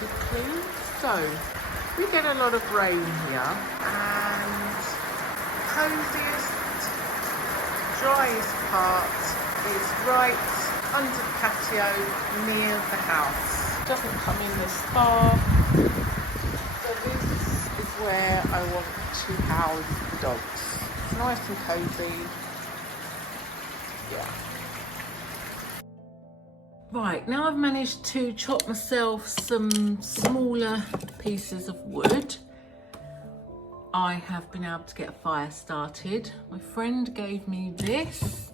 good clean. So we get a lot of rain here, and coziest, driest part is right under the patio near the house. It doesn't come in this far. So this is where I want to house the dogs. It's nice and cozy. Yeah. Right, now I've managed to chop myself some smaller pieces of wood. I have been able to get a fire started. My friend gave me this,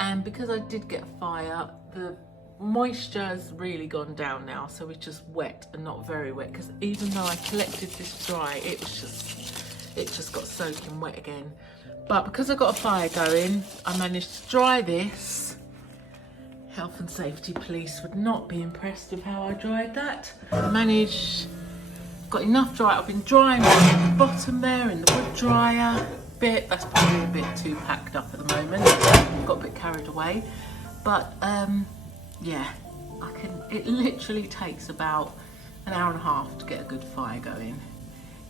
and because I did get a fire, the moisture's really gone down now, so it's just wet and not very wet, because even though I collected this dry, it just got soaking wet again. But because I got a fire going, I managed to dry this. Health and safety police would not be impressed with how I dried that. I managed, got enough dry. I've been drying at the bottom there in the wood dryer bit. That's probably a bit too packed up at the moment. Got a bit carried away. But yeah, it literally takes about an hour and a half to get a good fire going.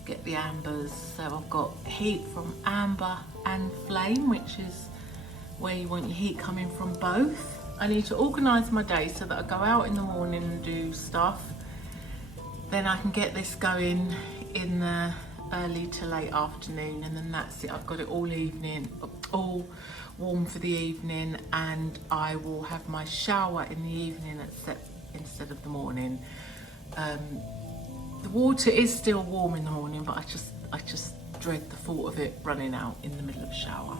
Get the ambers. So I've got heat from amber and flame, which is where you want your heat coming from both. I need to organise my day so that I go out in the morning and do stuff. Then I can get this going in the early to late afternoon, and then that's it. I've got it all evening, all warm for the evening, and I will have my shower in the evening instead of the morning. The water is still warm in the morning, but I just dread the thought of it running out in the middle of the shower.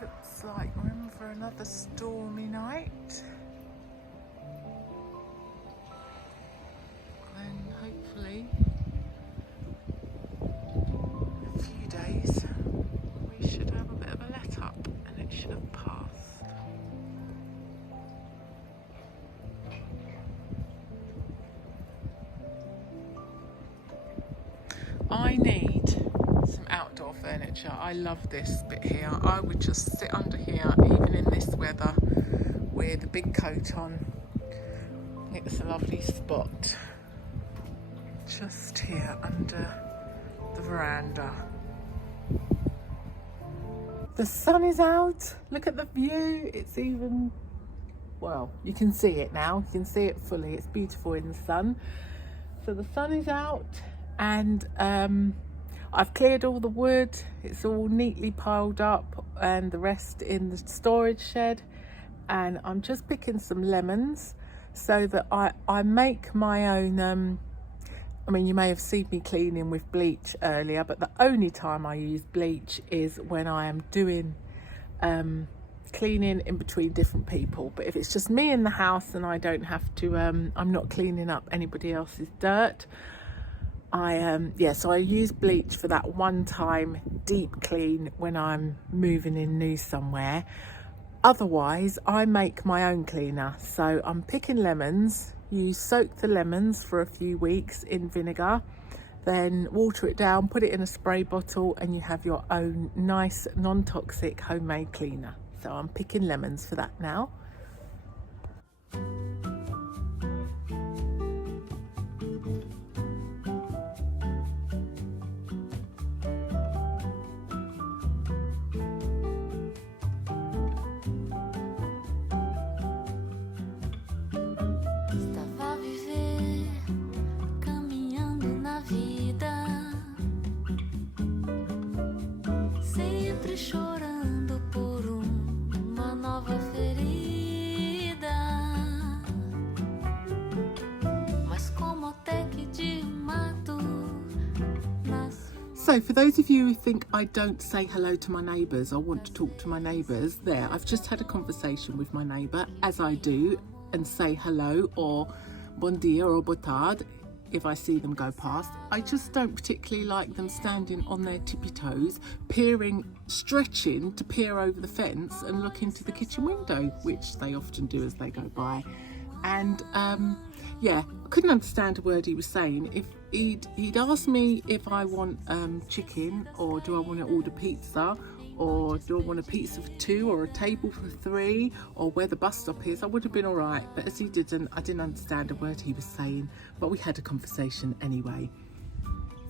Looks like we're in for another stormy night, and hopefully in a few days we should have a bit of a let up and it should have passed. I need some outdoor furniture. I love this bit here. I would just sit under here, even in this weather, with a big coat on. It's a lovely spot. Just here under the veranda. The sun is out. Look at the view. It's even, well, you can see it now. You can see it fully. It's beautiful in the sun. So the sun is out, and I've cleared all the wood. It's all neatly piled up, and the rest in the storage shed. And I'm just picking some lemons so that I make my own. I mean, you may have seen me cleaning with bleach earlier, but the only time I use bleach is when I am doing cleaning in between different people. But if it's just me in the house and I don't have to, I'm not cleaning up anybody else's dirt, so I use bleach for that one time deep clean when I'm moving in new somewhere. Otherwise, I make my own cleaner. So I'm picking lemons. You soak the lemons for a few weeks in vinegar, then water it down, put it in a spray bottle, and you have your own nice non-toxic homemade cleaner. So I'm picking lemons for that now. So for those of you who think I don't say hello to my neighbours or want to talk to my neighbours, I've just had a conversation with my neighbour, as I do, and say hello or bon dia or boa tarde if I see them go past. I just don't particularly like them standing on their tippy toes, stretching to peer over the fence and look into the kitchen window, which they often do as they go by. And I couldn't understand a word he was saying. If he'd asked me if I want chicken, or do I want to order pizza, or do I want a pizza for 2 or a table for 3 or where the bus stop is, I would have been all right. But as he didn't, I didn't understand a word he was saying, but we had a conversation anyway.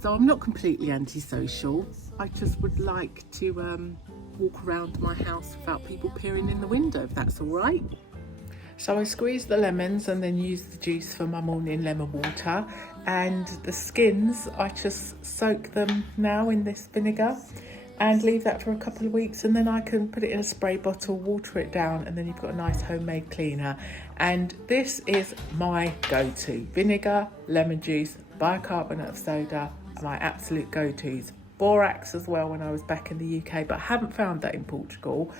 So I'm not completely antisocial. I just would like to walk around my house without people peering in the window, if that's all right. So I squeeze the lemons and then use the juice for my morning lemon water. And the skins, I just soak them now in this vinegar and leave that for a couple of weeks, and then I can put it in a spray bottle, water it down, and then you've got a nice homemade cleaner. And this is my go-to. Vinegar, lemon juice, bicarbonate of soda are my absolute go-tos. Borax as well when I was back in the UK, but I haven't found that in Portugal.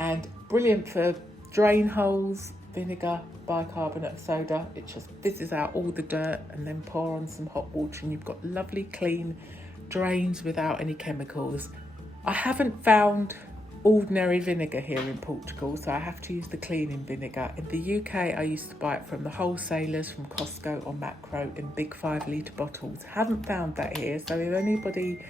And brilliant for drain holes, vinegar, bicarbonate of soda. It just fizzes out all the dirt, and then pour on some hot water and you've got lovely clean drains without any chemicals. I haven't found ordinary vinegar here in Portugal, so I have to use the cleaning vinegar. In the UK, I used to buy it from the wholesalers, from Costco or Macro, in big 5-litre bottles. Haven't found that here, so if anybody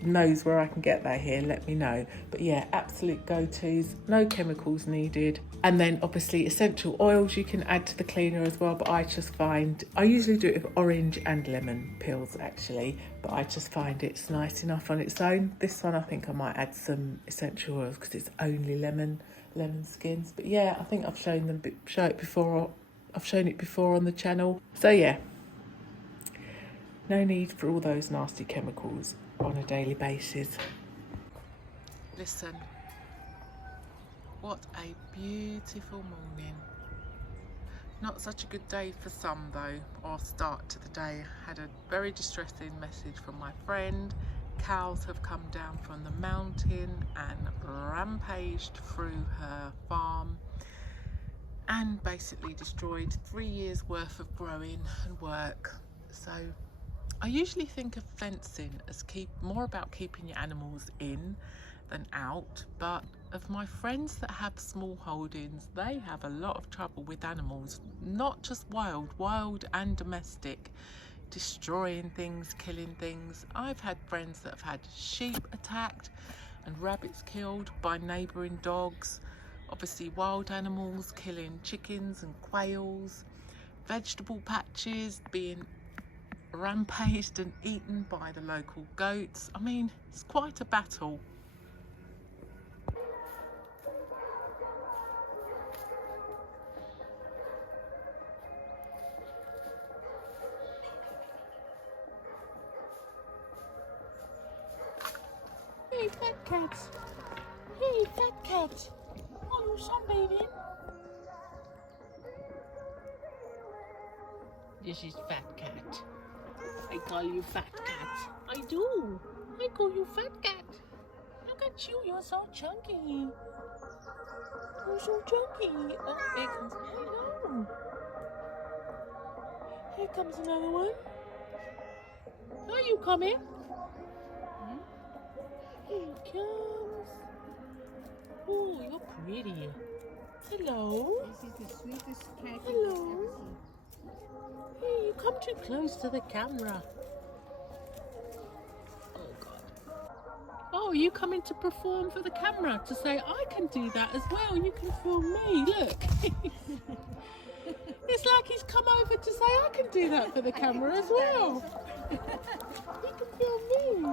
knows where I can get that here, let me know. But yeah, absolute go-tos, no chemicals needed. And then obviously essential oils you can add to the cleaner as well, but I just find, I usually do it with orange and lemon peels actually, but I just find it's nice enough on its own. This one I think I might add some essential oils because it's only lemon skins. But yeah, I think I've shown it before on the channel. So yeah, no need for all those nasty chemicals on a daily basis. Listen, what a beautiful morning. Not such a good day for some though, or start to the day. Had a very distressing message from my friend. Cows have come down from the mountain and rampaged through her farm and basically destroyed 3 years worth of growing and work. So I usually think of fencing as more about keeping your animals in than out, but of my friends that have small holdings, they have a lot of trouble with animals, not just wild and domestic, destroying things, killing things. I've had friends that have had sheep attacked and rabbits killed by neighbouring dogs, obviously wild animals killing chickens and quails, vegetable patches being rampaged and eaten by the local goats. I mean, it's quite a battle. Hey, fat cat. Hey, fat cat. Oh, you're sunbathing. This is fat cat. I call you fat cat. I do. I call you fat cat. Look at you, you're so chunky. You're so chunky. Oh, here comes another. Here comes another one. Are you coming? Here he comes. Oh, you're pretty. Hello. This is the sweetest cat Hello. you've ever seen. Hey, you come too close to the camera. Oh God. Oh, you coming to perform for the camera to say I can do that as well. You can film me. Look. It's like he's come over to say I can do that for the camera as well. He can film me.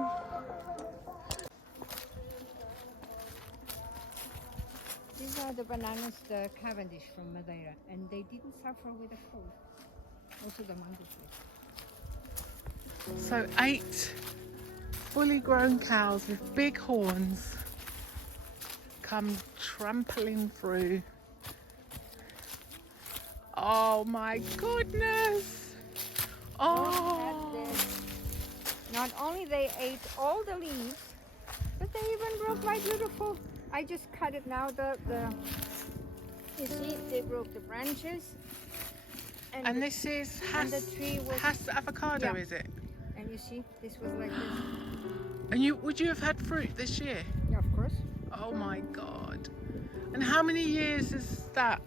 These are the bananas, the Cavendish from Madeira, and they didn't suffer with the cold. Also the mango tree. So 8 fully grown cows with big horns come trampling through. Oh my goodness! Oh! Not only they ate all the leaves, but they even broke my beautiful. I just cut it now. You see, they broke the branches. And this is the tree was, Hass avocado, yeah. is it? And you see, this was like this. And would you have had fruit this year? Yeah, of course. Oh my God! And how many years has that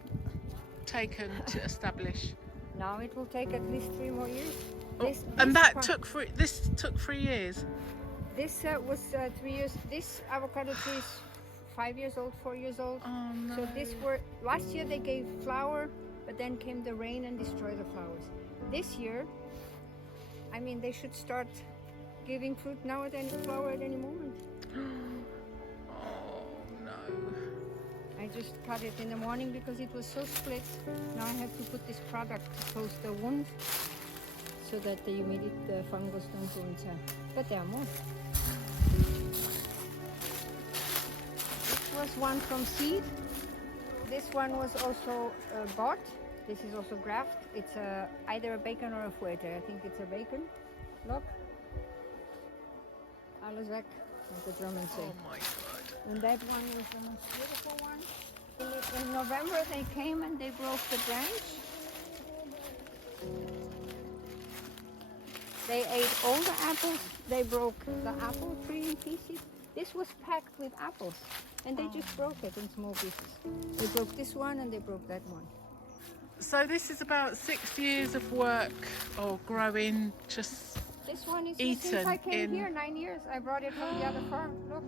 taken to establish? Now it will take at least 3 more years. This took 3 years. This was 3 years. This avocado tree is 5 years old, 4 years old. Oh no. So this were last year they gave flower, but then came the rain and destroyed the flowers. This year, I mean, they should start giving fruit now at any flower at any moment. Oh no. I just cut it in the morning because it was so split. Now I have to put this product to close the wound so that the humidity, the fungus don't go inside. But there are more. This was one from seed. This one was also bought. This is also graft. It's either a bacon or a fuerte. I think it's a bacon. Look. Alles weg, as the Germans say. Oh my god. And that one was the most beautiful one. In November they came and they broke the branch. They ate all the apples. They broke the apple tree in pieces. This was packed with apples and they just broke it in small pieces. They broke this one and they broke that one. So this is about 6 years of work or growing, just This one is eaten since I came in... here 9 years. I brought it from the other farm. Look.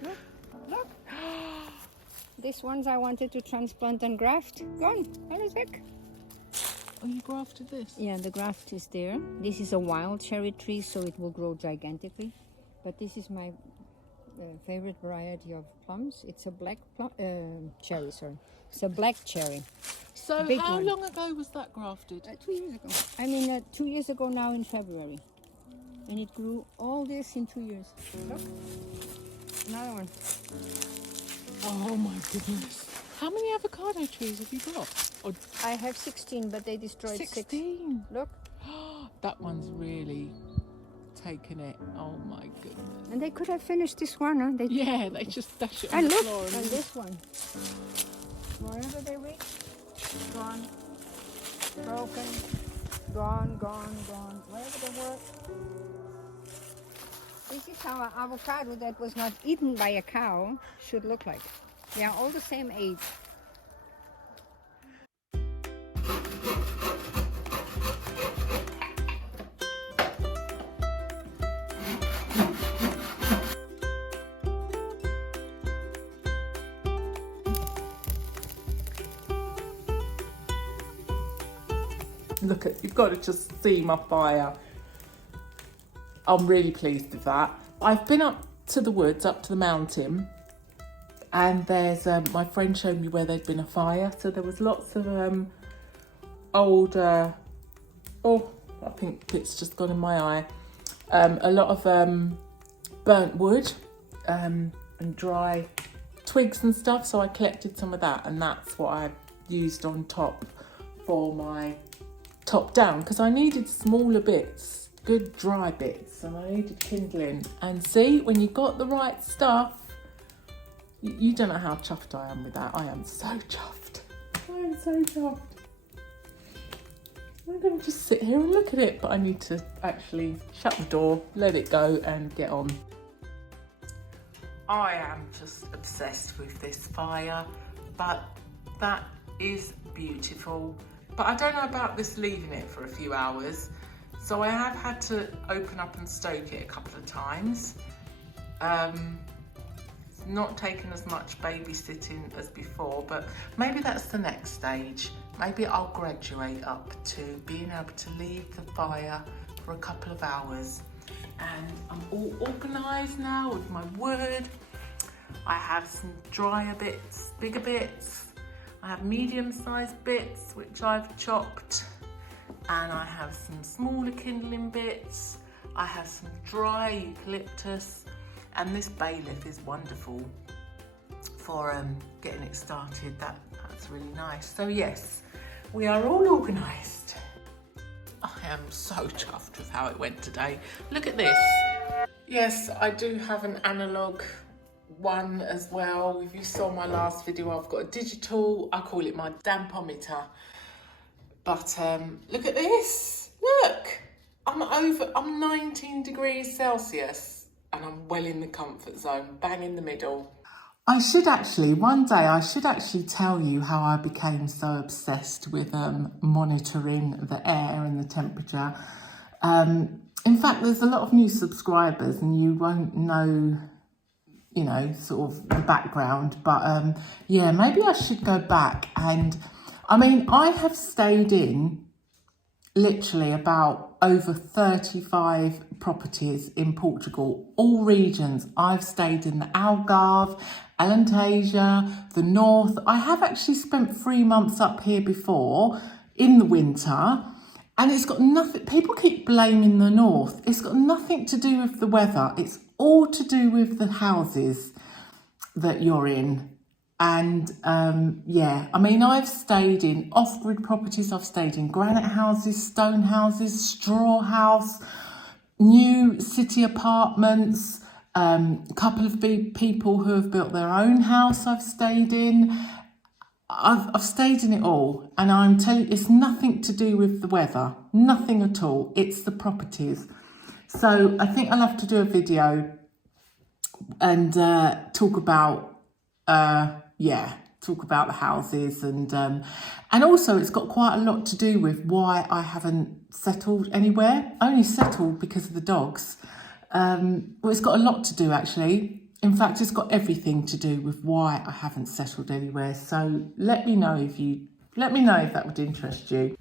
Look, look. These ones I wanted to transplant and graft. Gone. Alles weg. Oh, you grafted this? Yeah, the graft is there. This is a wild cherry tree, so it will grow gigantically. But this is my favorite variety of plums. It's a black cherry, sorry. It's a black cherry. So Big how one. long ago was that grafted? 2 years ago. I mean, 2 years ago now in February. And it grew all this in 2 years. Look. Another one. Oh my goodness. How many avocado trees have you got? Or I have 16, but they destroyed 6. 16? Look. That one's really taken it. Oh my goodness. And they could have finished this one, huh? They... Yeah, they just dash it on And the look, floor. and this one. Wherever they reach, gone, broken, gone, gone, gone. Wherever they were. This is how an avocado that was not eaten by a cow should look like. They are all the same age. Look at, you've got to just see my fire. I'm really pleased with that. I've been up to the woods, up to the mountain, and there's my friend showed me where there'd been a fire. So there was lots of old, oh, I think it's just gone in my eye. A lot of burnt wood and dry twigs and stuff. So I collected some of that, and that's what I used on top for my top down, because I needed smaller bits good dry bits, and I needed kindling. And see, when you got the right stuff, you don't know how chuffed I am with that. I am so chuffed. I am so chuffed. I'm going to just sit here and look at it, but I need to actually shut the door, let it go and get on. I am just obsessed with this fire, but that is beautiful. But I don't know about this leaving it for a few hours, so I have had to open up and stoke it a couple of times. It's not taken as much babysitting as before, but maybe that's the next stage. Maybe I'll graduate up to being able to leave the fire for a couple of hours. And I'm all organised now with my wood. I have some drier bits, bigger bits. I have medium-sized bits which I've chopped, and I have some smaller kindling bits. I have some dry eucalyptus, and this bailiff is wonderful for getting it started. That's really nice. So yes, we are all organised. I am so chuffed with how it went today. Look at this. Yes, I do have an analogue one as well. If you saw my last video, I've got a digital, I call it my dampometer. But look at this. Look, I'm 19 degrees Celsius and I'm well in the comfort zone, bang in the middle. One day I should actually tell you how I became so obsessed with monitoring the air and the temperature. In fact, there's a lot of new subscribers and you won't know, you know, sort of the background, but yeah, maybe I should go back. And I mean, I have stayed in literally about over 35 properties in Portugal, all regions. I've stayed in the Algarve, Alentejo, the north. I have actually spent 3 months up here before in the winter, and it's got nothing, people keep blaming the north. It's got nothing to do with the weather. It's all to do with the houses that you're in. And yeah, I mean, I've stayed in off-grid properties, I've stayed in granite houses, stone houses, straw house, new city apartments, a couple of people who have built their own house I've stayed in. I've stayed in it all, and I'm telling you, it's nothing to do with the weather, nothing at all. It's the properties. So I think I'll have to do a video and talk about talk about the houses, and also it's got quite a lot to do with why I haven't settled anywhere. I only settled because of the dogs. Well, it's got a lot to do actually. In fact, it's got everything to do with why I haven't settled anywhere. So let me know if that would interest you.